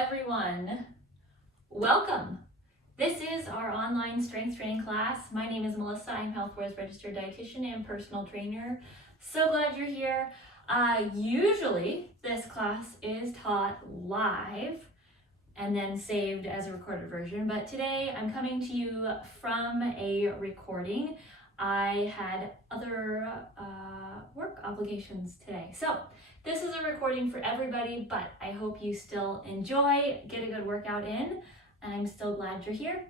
everyone. Welcome. This is our online strength training class. My name is Melissa. I'm HealthWorth registered dietitian and personal trainer. So glad you're here. Usually this class is taught live and then saved as a recorded version, but today I'm coming to you from a recording. I had other work obligations today. So this is a recording for everybody, but I hope you still enjoy, get a good workout in, and I'm still glad you're here.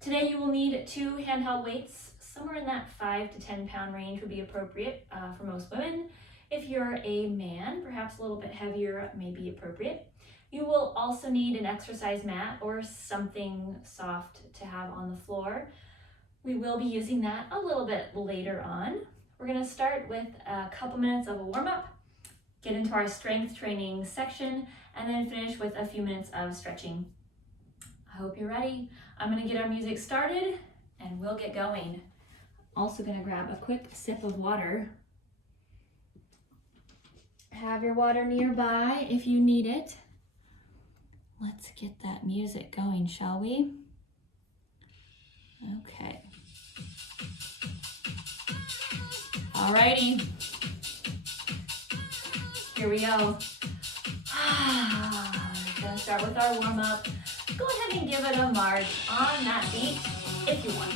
Today you will need 2 handheld weights. Somewhere in that 5 to 10 pound range would be appropriate for most women. If you're a man, perhaps a little bit heavier may be appropriate. You will also need an exercise mat or something soft to have on the floor. We will be using that a little bit later on. We're going to start with a couple minutes of a warm-up, get into our strength training section, and then finish with a few minutes of stretching. I hope you're ready. I'm going to get our music started and we'll get going. Also going to grab a quick sip of water. Have your water nearby if you need it. Let's get that music going, shall we? Okay. Alrighty. Here we go. Gonna start with our warm-up. Go ahead and give it a march on that beat if you want.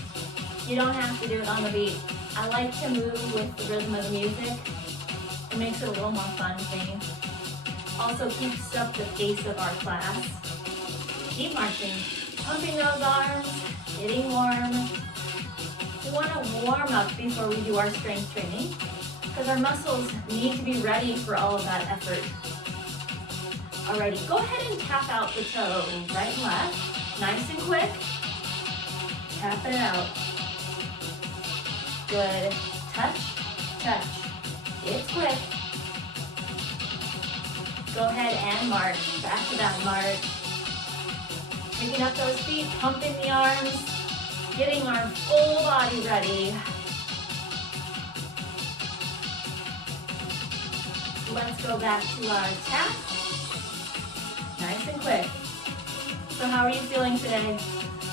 You don't have to do it on the beat. I like to move with the rhythm of the music. It makes it a little more fun for me. Also keeps up the pace of our class. Keep marching, pumping those arms, getting warm. We want to warm up before we do our strength training because our muscles need to be ready for all of that effort. Alrighty, go ahead and tap out the toe, right and left, nice and quick. Tap it out. Good. Touch, touch. It's quick. Go ahead and march. Back to that march. Picking up those feet, pumping the arms, getting our full body ready. Let's go back to our tap. Nice and quick. So how are you feeling today?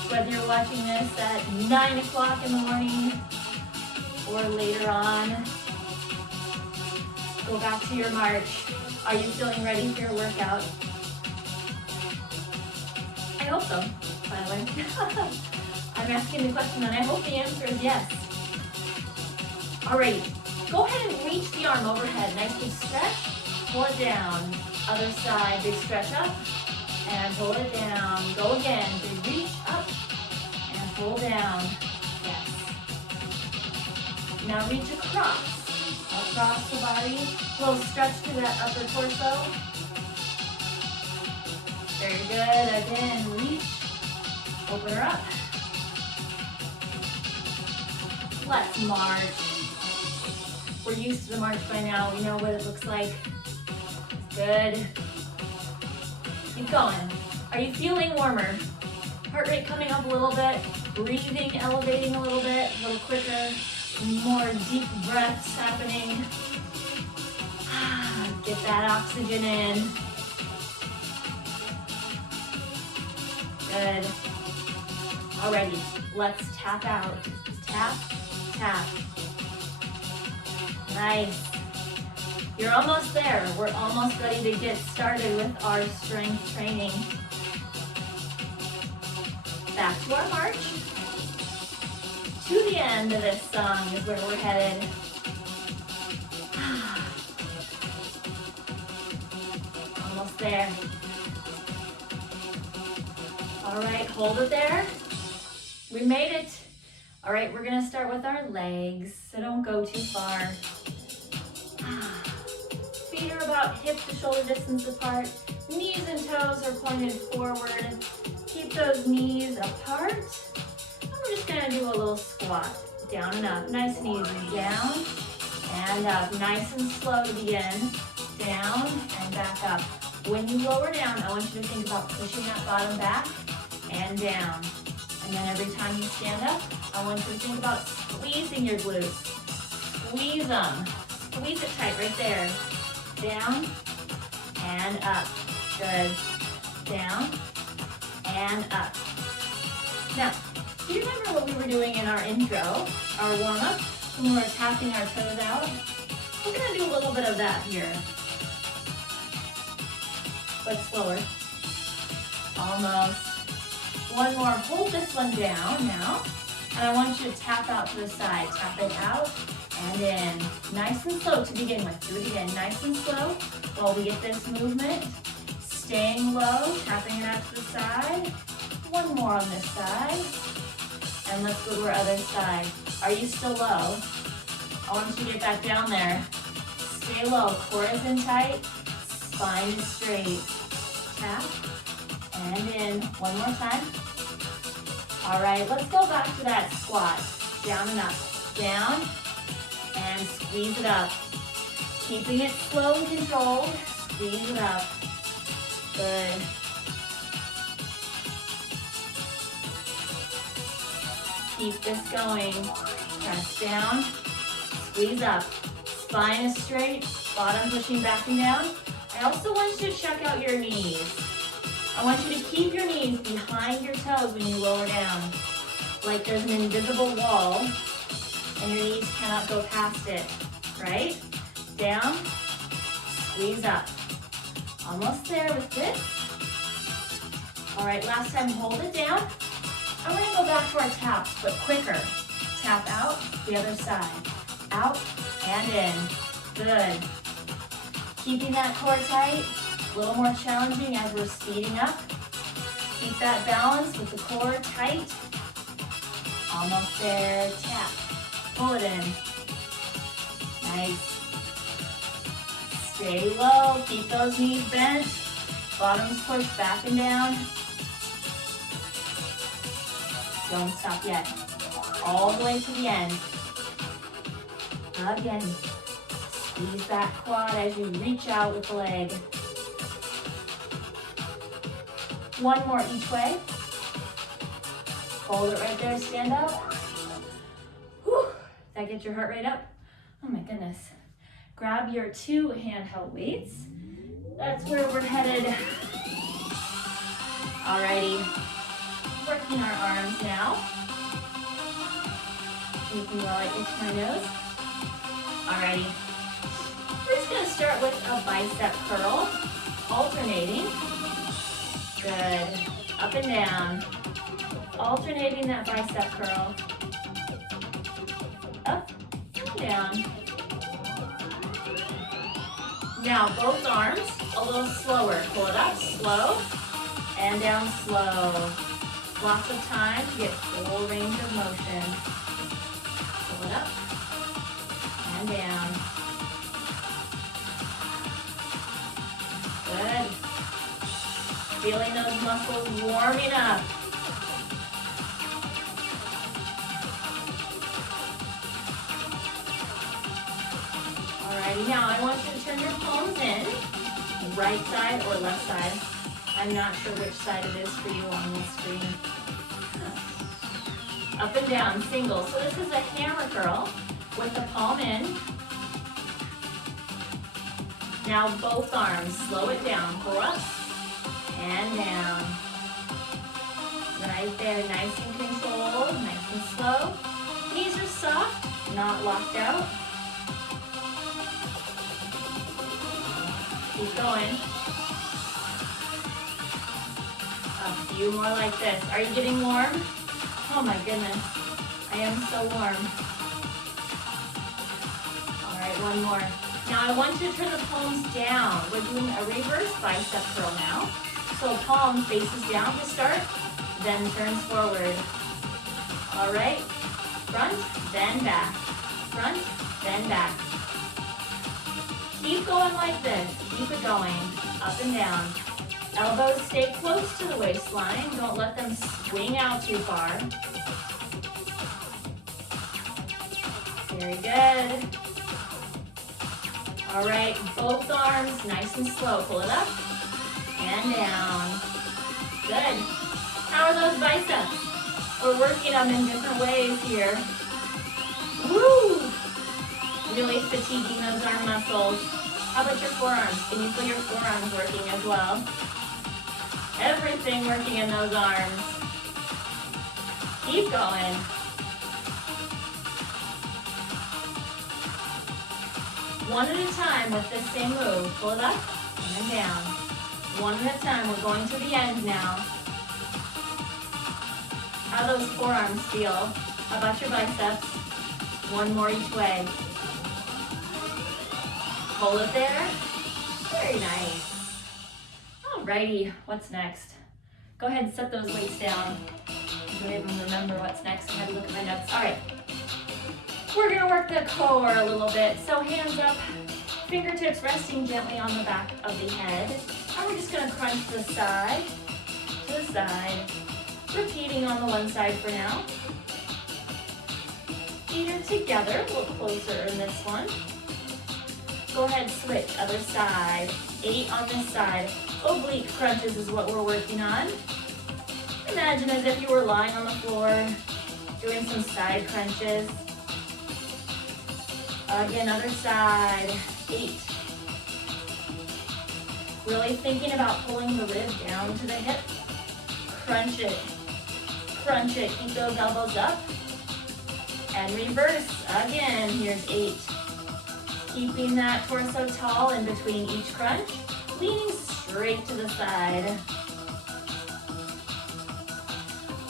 Whether you're watching this at 9 o'clock in the morning or later on, go back to your march. Are you feeling ready for your workout? I hope so, by the way. I'm asking the question and I hope the answer is yes. Alright, go ahead and reach the arm overhead. Nice big stretch, pull it down. Other side, big stretch up and pull it down. Go again, big reach up and pull down. Yes. Now reach across the body. A little stretch to that upper torso. Very good. Again, reach. Open her up. Let's march. We're used to the march by now. We know what it looks like. Good. Keep going. Are you feeling warmer? Heart rate coming up a little bit. Breathing, elevating a little bit. A little quicker. More deep breaths happening. Get that oxygen in. Good. Alrighty, let's tap out. Tap, tap. Nice. You're almost there. We're almost ready to get started with our strength training. Back to our march. To the end of this song is where we're headed. Almost there. All right, hold it there. We made it. All right, we're gonna start with our legs, so don't go too far. Feet are about hip to shoulder distance apart. Knees and toes are pointed forward. Keep those knees apart. And we're just gonna do a little squat. Down and up, nice and easy. Down and up, nice and slow to begin. Down and back up. When you lower down, I want you to think about pushing that bottom back and down. And then every time you stand up, I want you to think about squeezing your glutes. Squeeze them. Squeeze it tight right there. Down and up. Good. down, and up. Now, do you remember what we were doing in our intro, our warm-up, when we were tapping our toes out? We're gonna do a little bit of that here, but slower. Almost. One more, hold this one down now, and I want you to tap out to the side. Tap it out and in. Nice and slow to begin with. Do it again, nice and slow while we get this movement. Staying low, tapping it out to the side. One more on this side. And let's go to our other side. Are you still low? I want you to get back down there. Stay low, core is in tight, spine is straight. Tap, and in. One more time. All right, let's go back to that squat. Down and up. Down, and squeeze it up. Keeping it slow and controlled. Squeeze it up. Good. Keep this going. Press down, squeeze up. Spine is straight, bottom pushing back and down. I also want you to check out your knees. I want you to keep your knees behind your toes when you lower down. Like there's an invisible wall and your knees cannot go past it, right? Down, squeeze up. Almost there with this. All right, last time, hold it down. I'm gonna go back to our taps, but quicker. Tap out, the other side. Out and in. Good. Keeping that core tight. A little more challenging as we're speeding up. Keep that balance with the core tight. Almost there. Tap. Pull it in. Nice. Stay low. Keep those knees bent. Bottoms pushed back and down. Don't stop yet. All the way to the end. Again. Squeeze that quad as you reach out with the leg. One more each way. Hold it right there, stand up. Whew. That gets your heart rate up? Oh my goodness. Grab your 2 handheld weights. That's where we're headed. Alrighty. Working our arms now. You can while I itch my nose. Alrighty. We're just gonna start with a bicep curl, alternating. Good. Up and down. Alternating that bicep curl. Up and down. Now both arms a little slower. Pull it up, slow, and down slow. Lots of time to get full range of motion. Pull it up and down. Good. Feeling those muscles warming up. Alrighty, now I want you to turn your palms in, right side or left side. I'm not sure which side it is for you on this screen. Up and down, single. So this is a hammer curl with the palm in. Now both arms, slow it down, pull up and down. Right there, nice and controlled, nice and slow. Knees are soft, not locked out. Keep going. A few more like this. Are you getting warm? Oh my goodness. I am so warm. All right, one more. Now I want you to turn the palms down. We're doing a reverse bicep curl now. So palm faces down to start, then turns forward. All right, front, then back. Front, then back. Keep going like this. Keep it going. Up and down. Elbows stay close to the waistline. Don't let them swing out too far. Very good. All right, both arms nice and slow. Pull it up and down. Good. How are those biceps? We're working them in different ways here. Woo! Really fatiguing those arm muscles. How about your forearms? Can you feel your forearms working as well? Everything working in those arms. Keep going. One at a time with this same move. Pull it up and down. One at a time. We're going to the end now. How do those forearms feel? How about your biceps? One more each way. Hold it there. Very nice. Alrighty, what's next? Go ahead and set those weights down. I don't even remember what's next. I had to look at my notes. All right. We're gonna work the core a little bit. So hands up, fingertips resting gently on the back of the head. And we're just gonna crunch to the side, to the side. Repeating on the one side for now. Feet are together, a little closer in this one. Go ahead, switch, other side. 8 on this side. Oblique crunches is what we're working on. Imagine as if you were lying on the floor, doing some side crunches. Again, other side. 8. Really thinking about pulling the rib down to the hip. Crunch it. Crunch it. Keep those elbows up. And reverse. Again, here's 8. Keeping that torso tall in between each crunch. Leaning straight to the side.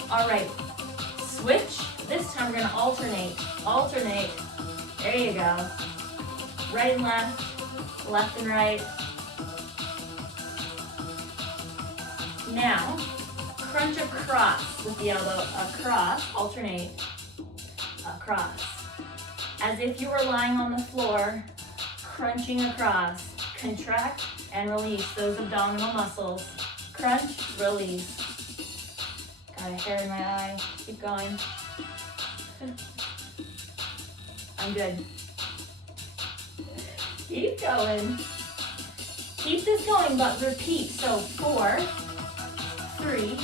All right, switch. This time we're gonna alternate. Alternate. There you go. Right and left, left and right. Now, crunch across with the elbow. Across, alternate. Across. As if you were lying on the floor, crunching across. Contract and release those abdominal muscles. Crunch, release. Got a hair in my eye. Keep going. I'm good. Keep going. Keep this going, but repeat. So 4, 3,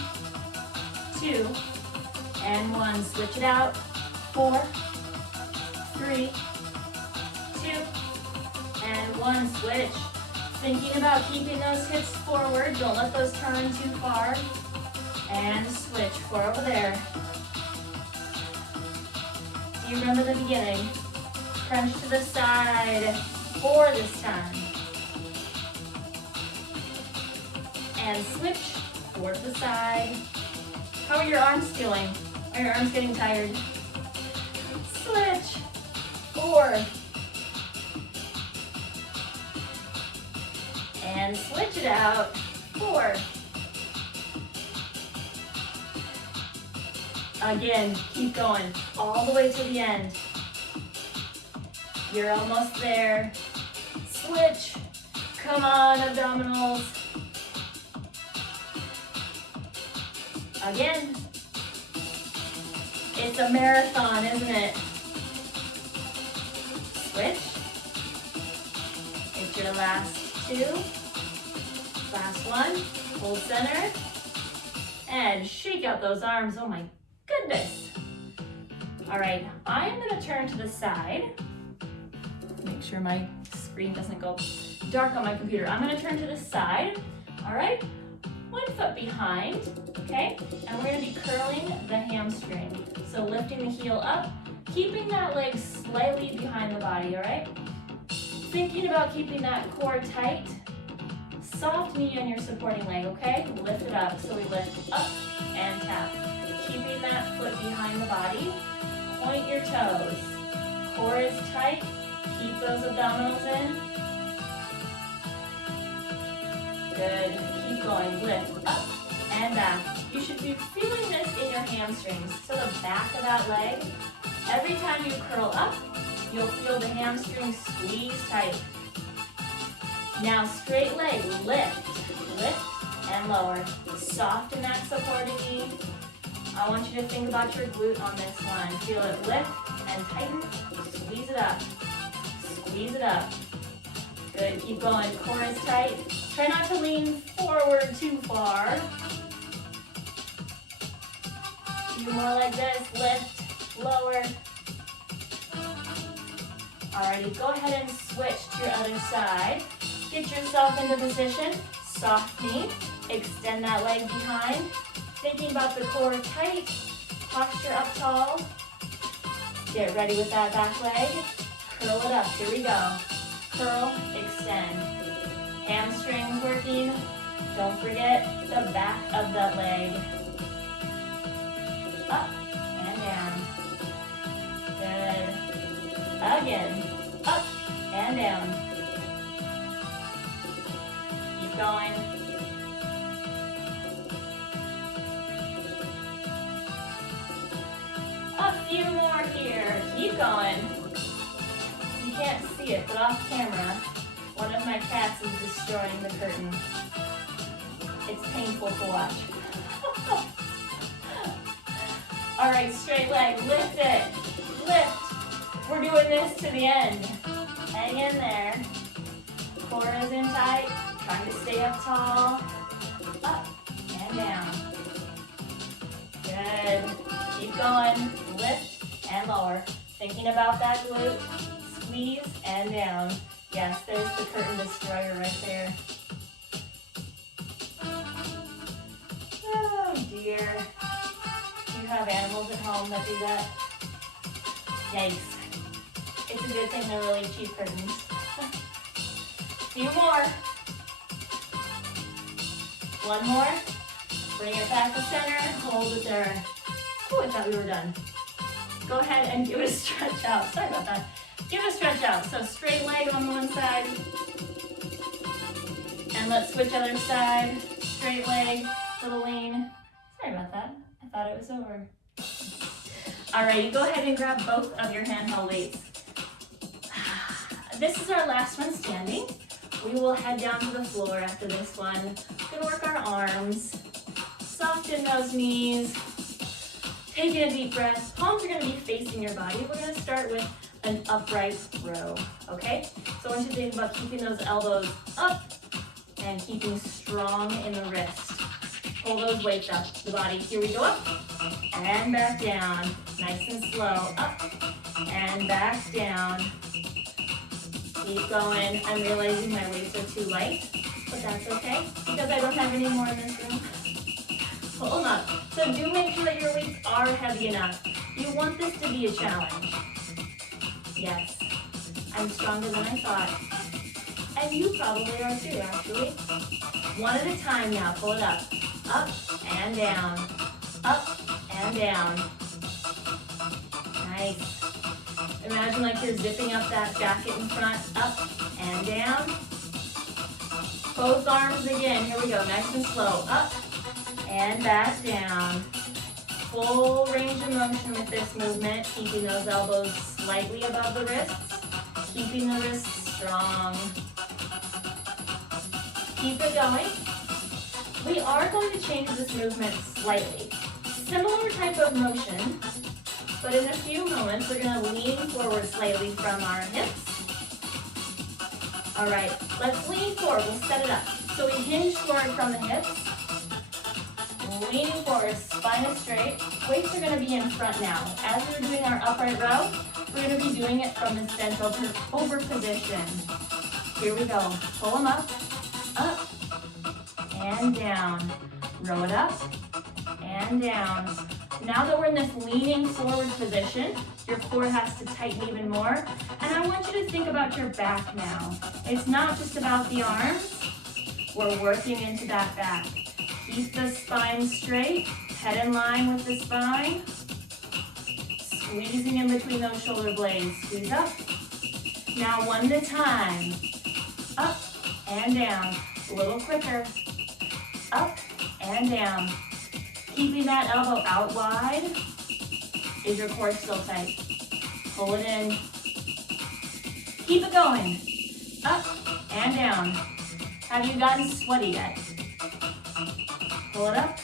2, and 1. Switch it out. 4, 3, 2, and 1. Switch. Thinking about keeping those hips forward. Don't let those turn too far. And switch. 4 over there. Do you remember the beginning? Crunch to the side. 4 this time. And switch. 4 to the side. How are your arms feeling? Are your arms getting tired? Switch. 4. And switch it out. 4. Again, keep going all the way to the end. You're almost there. Switch. Come on, abdominals. Again. It's a marathon, isn't it? Switch. It's your last 2. Last 1. Hold center. And shake out those arms. Oh my goodness. All right, I'm gonna turn to the side. Make sure my screen doesn't go dark on my computer. I'm gonna turn to the side. All right, 1 foot behind, okay? And we're gonna be curling the hamstring. So lifting the heel up, keeping that leg slightly behind the body, all right? Thinking about keeping that core tight. Soft knee on your supporting leg, okay? Lift it up. So we lift up and tap. Keeping that foot behind the body. Point your toes. Core is tight. Keep those abdominals in. Good. Keep going. Lift up and back. You should be feeling this in your hamstrings. So the back of that leg, every time you curl up, you'll feel the hamstrings squeeze tight. Now straight leg, lift and lower. Soften that supporting knee. I want you to think about your glute on this one. Feel it lift and tighten. Squeeze it up. Squeeze it up. Good, keep going. Core is tight. Try not to lean forward too far. Do more like this. Lift, lower. Alrighty, go ahead and switch to your other side. Get yourself into position. Soft knee. Extend that leg behind. Thinking about the core tight. Posture up tall. Get ready with that back leg. Curl it up. Here we go. Curl, extend. Hamstrings working. Don't forget the back of that leg. Up and down. Good. Again. Up and down. Keep going. A few more here. Keep going. You can't see it, but off camera, one of my cats is destroying the curtain. It's painful to watch. All right, straight leg, lift it, lift. We're doing this to the end. Hang in there. Core is in tight, trying to stay up tall. Up and down. Good. Keep going. Lift and lower. Thinking about that glute. Squeeze and down. Yes, there's the curtain destroyer right there. Oh dear. Do you have animals at home that do that? Yikes. It's a good thing they're really cheap curtains. Few more. One more. Bring it back to center. Hold it there. Oh, I thought we were done. Go ahead and give it a stretch out. Sorry about that. Give it a stretch out. So straight leg on the one side. And let's switch other side. Straight leg, little lean. Sorry about that. I thought it was over. All right, you go ahead and grab both of your handheld weights. This is our last one standing. We will head down to the floor after this one. We're gonna work our arms. Soften those knees. Taking a deep breath. Palms are gonna be facing your body. We're gonna start with an upright row, okay? So I want you to think about keeping those elbows up and keeping strong in the wrist. Pull those weights up the body. Here we go, up and back down. Nice and slow, up and back down. Keep going. I'm realizing my weights are too light, but that's okay because I don't have any more in this room. Pull them up. So do make sure that your weights are heavy enough. You want this to be a challenge. Yes, I'm stronger than I thought. And you probably are too, actually. One at a time now. Pull it up. Up and down. Up and down. Nice. Imagine like you're zipping up that jacket in front. Up and down. Both arms again. Here we go. Nice and slow. Up and back down. Full range of motion with this movement. Keeping those elbows slightly above the wrists. Keeping the wrists strong. Keep it going. We are going to change this movement slightly. Similar type of motion, but in a few moments we're going to lean forward slightly from our hips. All right, let's lean forward. We'll set it up. So we hinge forward from the hips. Leaning forward, spine is straight. Weights are going to be in front now. As we're doing our upright row, we're going to be doing it from this bent over position. Here we go. Pull them up and down. Row it up and down. Now that we're in this leaning forward position, your core has to tighten even more. And I want you to think about your back now. It's not just about the arms. We're working into that back. Keep the spine straight, head in line with the spine. Squeezing in between those shoulder blades. Squeeze up. Now one at a time. Up and down. A little quicker. Up and down. Keeping that elbow out wide. Is your core still tight? Pull it in. Keep it going. Up and down. Have you gotten sweaty yet? Pull it up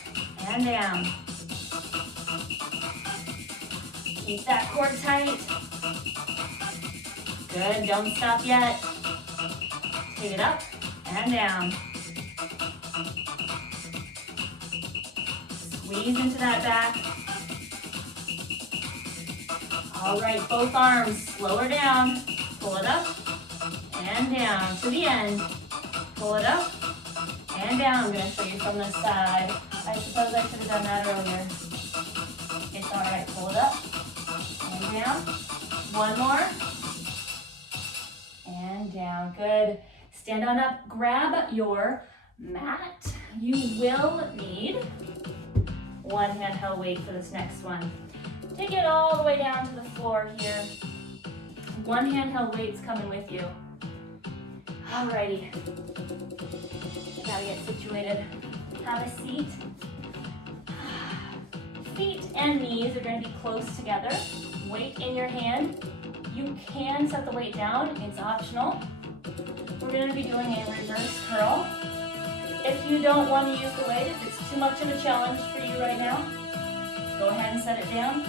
and down. Keep that core tight. Good, don't stop yet. Take it up and down. Squeeze into that back. All right, both arms, slow her down. Pull it up and down to the end. Pull it up And down. I'm going to show you from the side. I suppose I should have done that earlier. It's all right. Pull it up. And down. One more. And down. Good. Stand on up. Grab your mat. You will need one handheld weight for this next one. Take it all the way down to the floor here. One handheld weight's coming with you. Alrighty. Gotta get situated. Have a seat. Feet and knees are going to be close together. Weight in your hand. You can set the weight down. It's optional. We're going to be doing a reverse curl. If you don't want to use the weight, if it's too much of a challenge for you right now, go ahead and set it down.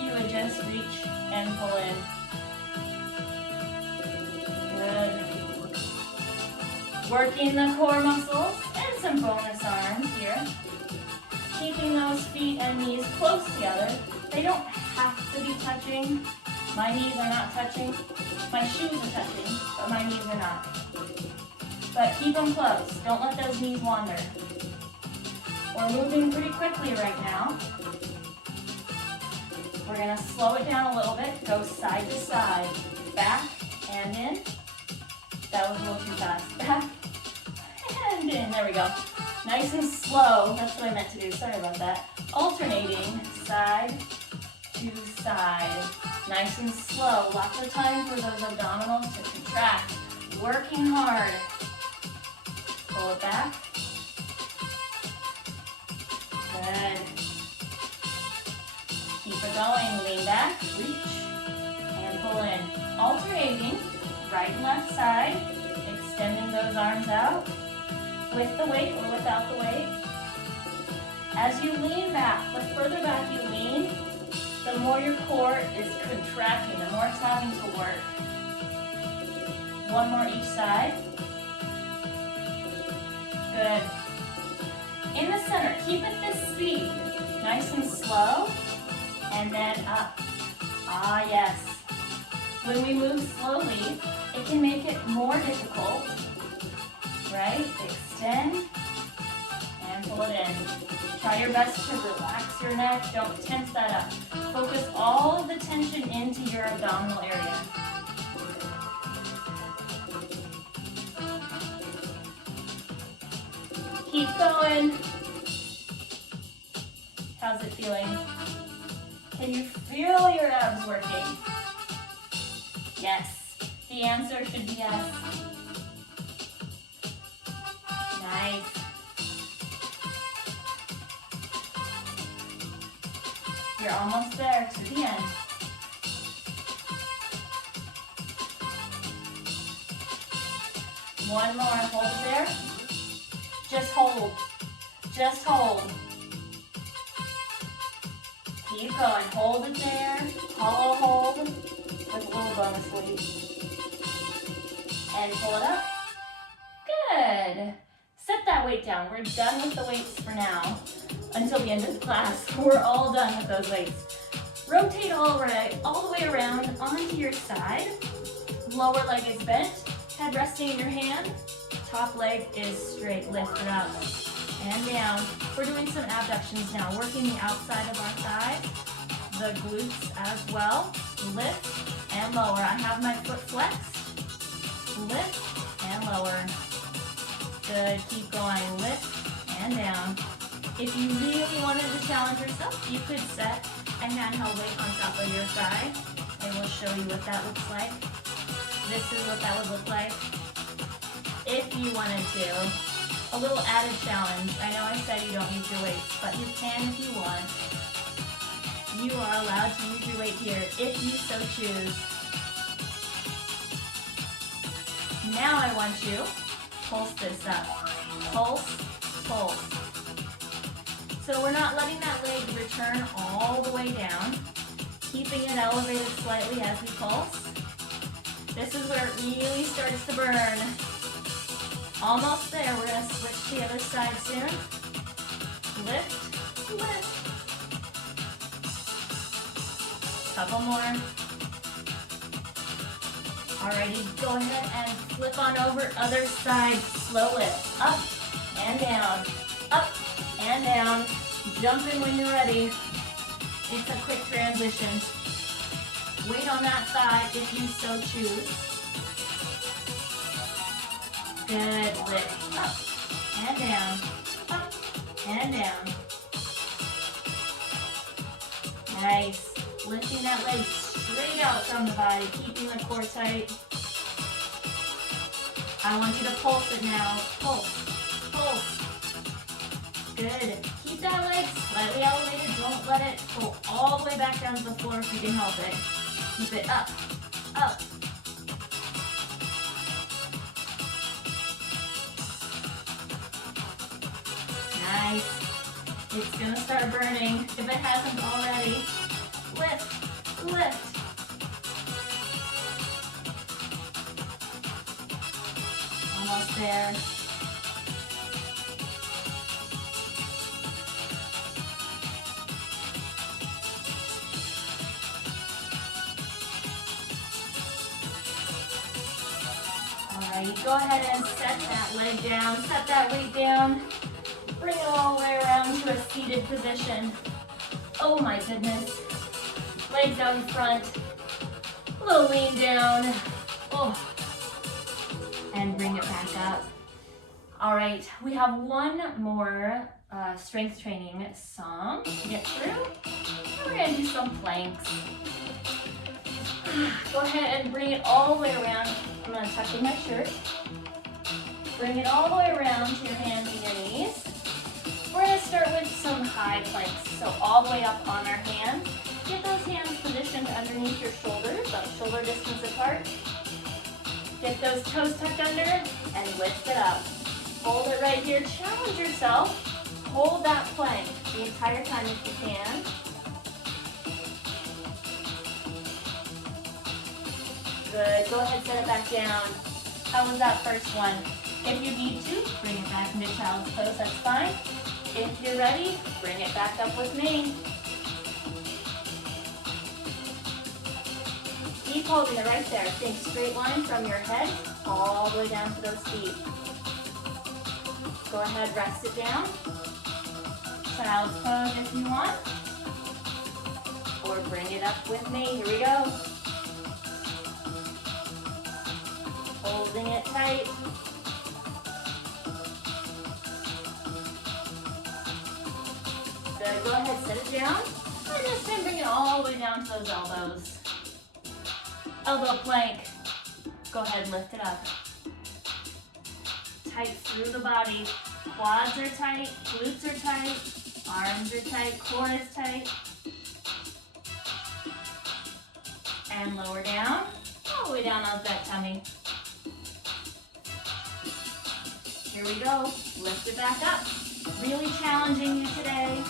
You would just reach and pull in. Good. Working the core muscles and some bonus arms here. Keeping those feet and knees close together. They don't have to be touching. My knees are not touching. My shoes are touching, but my knees are not. But keep them close. Don't let those knees wander. We're moving pretty quickly right now. We're going to slow it down a little bit. Go side to side. Back and in. That was a little too fast. Back and in. There we go. Nice and slow. That's what I meant to do. Sorry about that. Alternating side to side. Nice and slow. Lots of time for those abdominals to contract. Working hard. Pull it back. Good. Keep it going. Lean back, reach, and pull in. Alternating, right and left side. Extending those arms out with the weight or without the weight. As you lean back, the further back you lean, the more your core is contracting, the more it's having to work. One more each side. Good. In the center, keep it this speed. Nice and slow. And then up. Ah, yes. When we move slowly, it can make it more difficult. Right? Extend. And pull it in. Try your best to relax your neck. Don't tense that up. Focus all of the tension into your abdominal area. Keep going. How's it feeling? Can you feel your abs working? Yes. The answer should be yes. Nice. You're almost there to the end. One more. Hold it there. Just hold. Just hold. Keep going. Hold it there. Hollow hold with a little bonus weight. And pull it up. Good. Set that weight down. We're done with the weights for now until the end of the class. We're all done with those weights. Rotate all the way around onto your side. Lower leg is bent. Head resting in your hand. Top leg is straight. Lift it up and down. We're doing some abductions now, working the outside of our thigh, the glutes as well. Lift and lower. I have my foot flexed. Lift and lower. Good. Keep going. Lift and down. If you really wanted to challenge yourself, you could set a handheld weight on top of your thigh. I will show you what that looks like. This is what that would look like if you wanted to. A little added challenge. I know I said you don't use your weights, but you can if you want. You are allowed to use your weight here if you so choose. Now I want you to pulse this up. Pulse, pulse. So we're not letting that leg return all the way down, keeping it elevated slightly as we pulse. This is where it really starts to burn. Almost there. We're going to switch to the other side soon. Lift, lift. Couple more. Alrighty, go ahead and flip on over other side. Slow lift. up and down, up and down. Jump in when you're ready. It's a quick transition. Weight on that thigh if you so choose. Good, lift, up and down, up and down. Nice, lifting that leg straight out from the body, keeping the core tight. I want you to pulse it now, pulse, pulse. Good, keep that leg slightly elevated, don't let it pull all the way back down to the floor if you can help it. Keep it up, up. Nice. It's gonna start burning if it hasn't already. Lift, lift. Almost there. Alright, go ahead and set that leg down, set that weight down. Bring it all the way around to a seated position. Oh my goodness. Legs out in front. A little lean down. Oh. And bring it back up. All right, we have one more strength training song to get through. And we're gonna do some planks. Go ahead and bring it all the way around. I'm gonna tuck in my shirt. Bring it all the way around to your hands and your knees. We're going to start with some high planks, so all the way up on our hands. Get those hands positioned underneath your shoulders, about shoulder distance apart. Get those toes tucked under and lift it up. Hold it right here, challenge yourself. Hold that plank the entire time if you can. Good, go ahead, set it back down. How was that first one? If you need to, bring it back into child's pose, that's fine. If you're ready, bring it back up with me. Keep holding it right there. Think straight line from your head all the way down to those feet. Go ahead, rest it down. Child's pose if you want. Or bring it up with me. Here we go. Holding it tight. Good, go ahead, set it down. And this time bring it all the way down to those elbows. Elbow plank. Go ahead, lift it up. Tight through the body. Quads are tight, glutes are tight, arms are tight, core is tight. And lower down, all the way down onto that tummy. Here we go, lift it back up. Really challenging you today.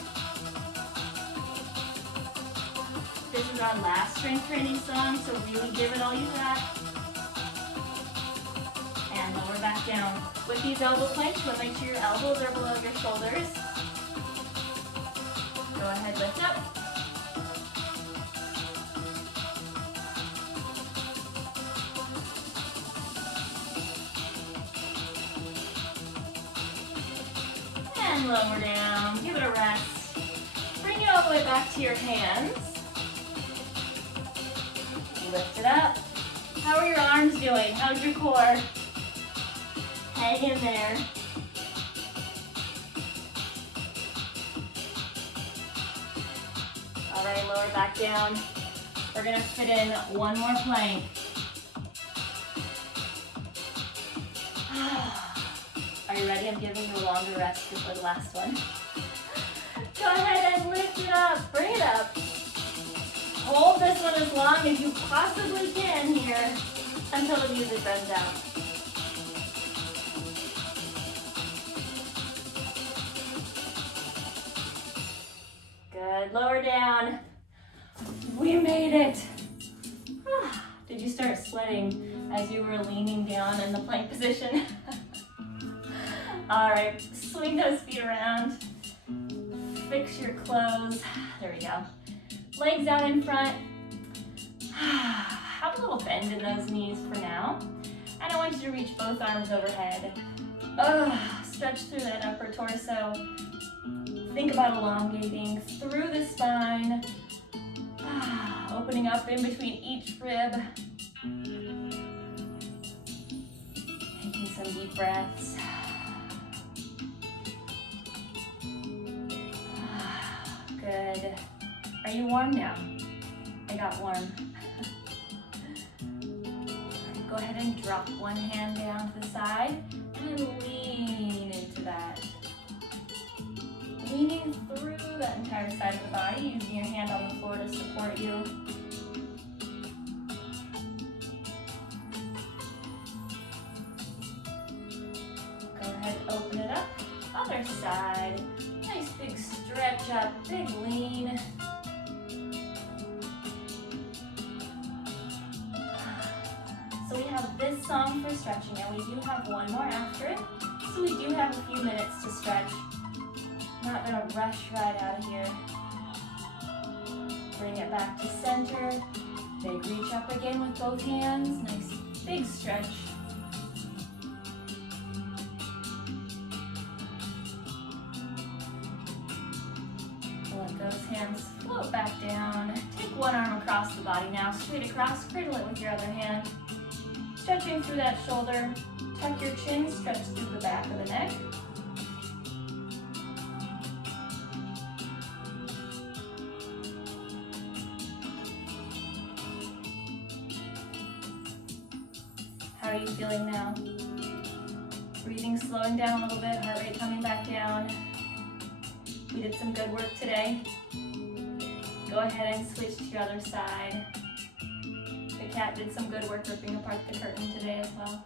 This is our last strength training song, so really give it all you got. And lower back down. With these elbow planks, you want to make sure your elbows are below your shoulders. Go ahead, lift up. And lower down, give it a rest. Bring it all the way back to your hands. Lift it up. How are your arms doing? How's your core? Hang in there. All right, lower back down. We're gonna fit in one more plank. Are you ready? I'm giving you a longer rest before the last one. Go ahead and lift it up. Bring it up. Hold this one as long as you possibly can here until the music runs out. Good, lower down. We made it. Did you start sweating as you were leaning down in the plank position? All right, swing those feet around. Fix your clothes. There we go. Legs out in front. Have a little bend in those knees for now. And I want you to reach both arms overhead. stretch through that upper torso. Think about elongating through the spine, opening up in between each rib. Taking some deep breaths. Good. Are you warm now? I got warm. Go ahead and drop one hand down to the side and lean into that. Leaning through that entire side of the body, using your hand on the floor to support you. Go ahead, open it up. Other side. Nice big stretch up, big lean. So we have this song for stretching, and we do have one more after it. So we do have a few minutes to stretch. Not gonna rush right out of here. Bring it back to center. Big reach up again with both hands. Nice big stretch. Let those hands float back down. Take one arm across the body now, straight across, cradle it with your other hand. Stretching through that shoulder. Tuck your chin, stretch through the back of the neck. How are you feeling now? Breathing slowing down a little bit, heart rate coming back down. We did some good work today. Go ahead and switch to your other side. The cat did some good work ripping apart the curtain today as well.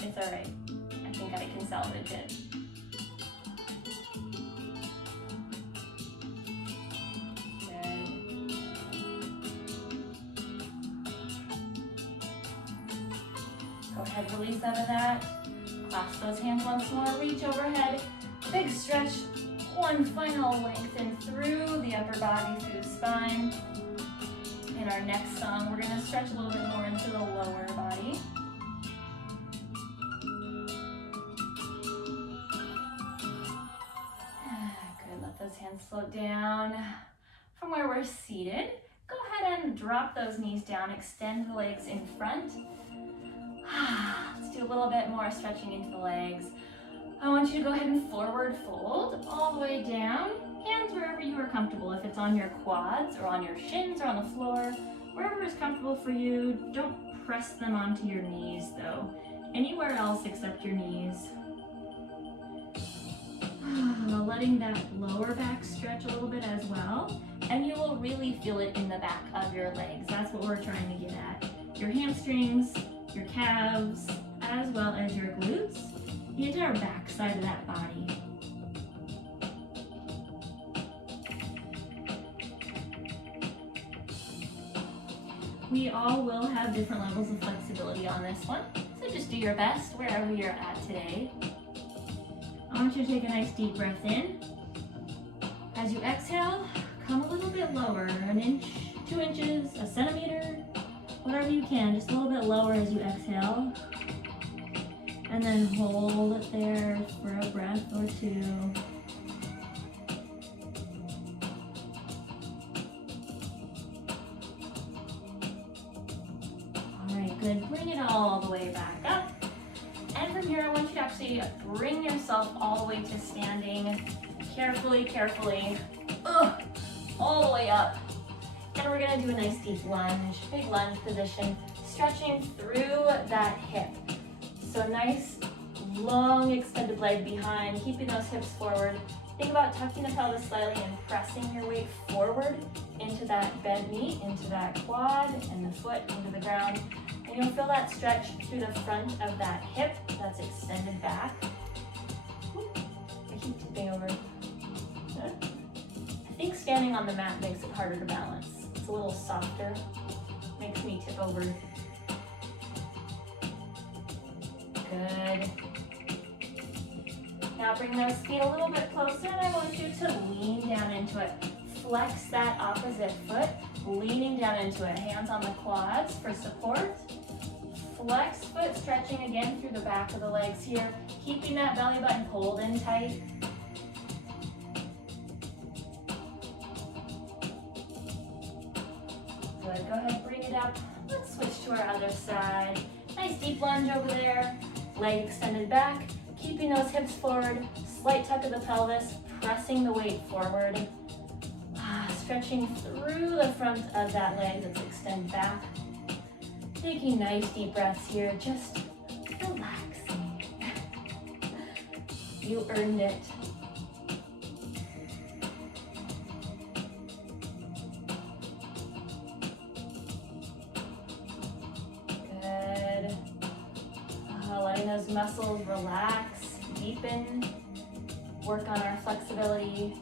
It's all right. I think I can salvage it. Go ahead, release out of that. Clasp those hands once more, reach overhead. Big stretch. One final lengthen through the upper body, through the spine. In our next song, we're gonna stretch a little bit more into the lower body. Good, let those hands float down. From where we're seated, go ahead and drop those knees down, extend the legs in front. Let's do a little bit more stretching into the legs. I want you to go ahead and forward fold all the way down. Hands wherever you are comfortable. If it's on your quads or on your shins or on the floor, wherever is comfortable for you. Don't press them onto your knees though. Anywhere else except your knees. Letting that lower back stretch a little bit as well. And you will really feel it in the back of your legs. That's what we're trying to get at. Your hamstrings, your calves, as well as your glutes, the entire back side of that body. We all will have different levels of flexibility on this one, so just do your best wherever you're at today. I want you to take a nice deep breath in. As you exhale, come a little bit lower, an inch, 2 inches, a centimeter, whatever you can, just a little bit lower as you exhale. And then hold it there for a breath or two. All right, good. Bring it all the way back up. And from here, I want you to actually bring yourself all the way to standing. Carefully, carefully. All the way up. And we're gonna do a nice deep lunge, big lunge position, stretching through that hip. So nice, long extended leg behind, keeping those hips forward. Think about tucking the pelvis slightly and pressing your weight forward into that bent knee, into that quad, and the foot into the ground. And you'll feel that stretch through the front of that hip that's extended back. I keep tipping over. I think standing on the mat makes it harder to balance. It's a little softer, makes me tip over. Good. Now bring those feet a little bit closer, and I want you to lean down into it. Flex that opposite foot, leaning down into it. Hands on the quads for support. flex foot, stretching again through the back of the legs here, keeping that belly button pulled in tight. Good, go ahead, bring it up. Let's switch to our other side. Nice deep lunge over there, leg extended back, keeping those hips forward, slight tuck of the pelvis, pressing the weight forward. Stretching through the front of that leg that's extended back. Taking nice deep breaths here, just relaxing. You earned it. Good. Letting those muscles relax, deepen, work on our flexibility.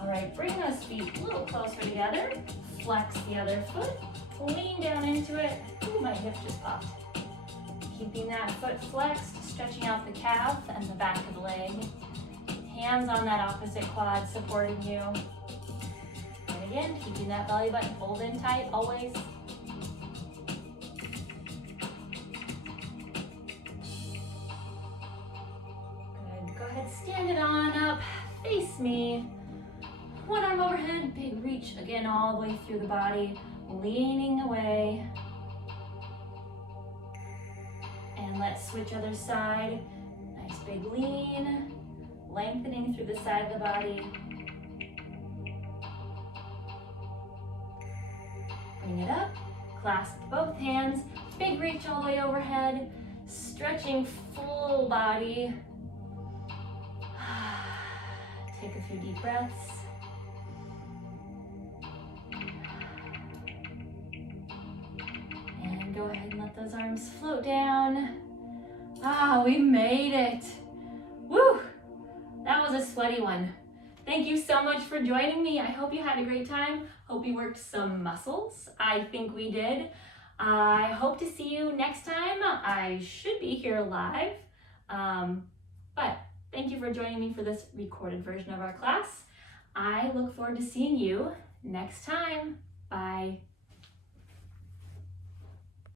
All right, bring those feet a little closer together. Flex the other foot. Lean down into it. Ooh, my hip just popped. Keeping that foot flexed, stretching out the calf and the back of the leg. Hands on that opposite quad supporting you. And again, keeping that belly button pulled in tight always. Good. Go ahead, stand it on up. Face me. One arm overhead, big reach, again, all the way through the body, leaning away. And let's switch other side. Nice big lean, lengthening through the side of the body. Bring it up, clasp both hands, big reach all the way overhead, stretching full body. Take a few deep breaths. Go ahead and let those arms float down. We made it. Woo! That was a sweaty one. Thank you so much for joining me. I hope you had a great time. Hope you worked some muscles. I think we did. I hope to see you next time. I should be here live. But thank you for joining me for this recorded version of our class. I look forward to seeing you next time. Bye.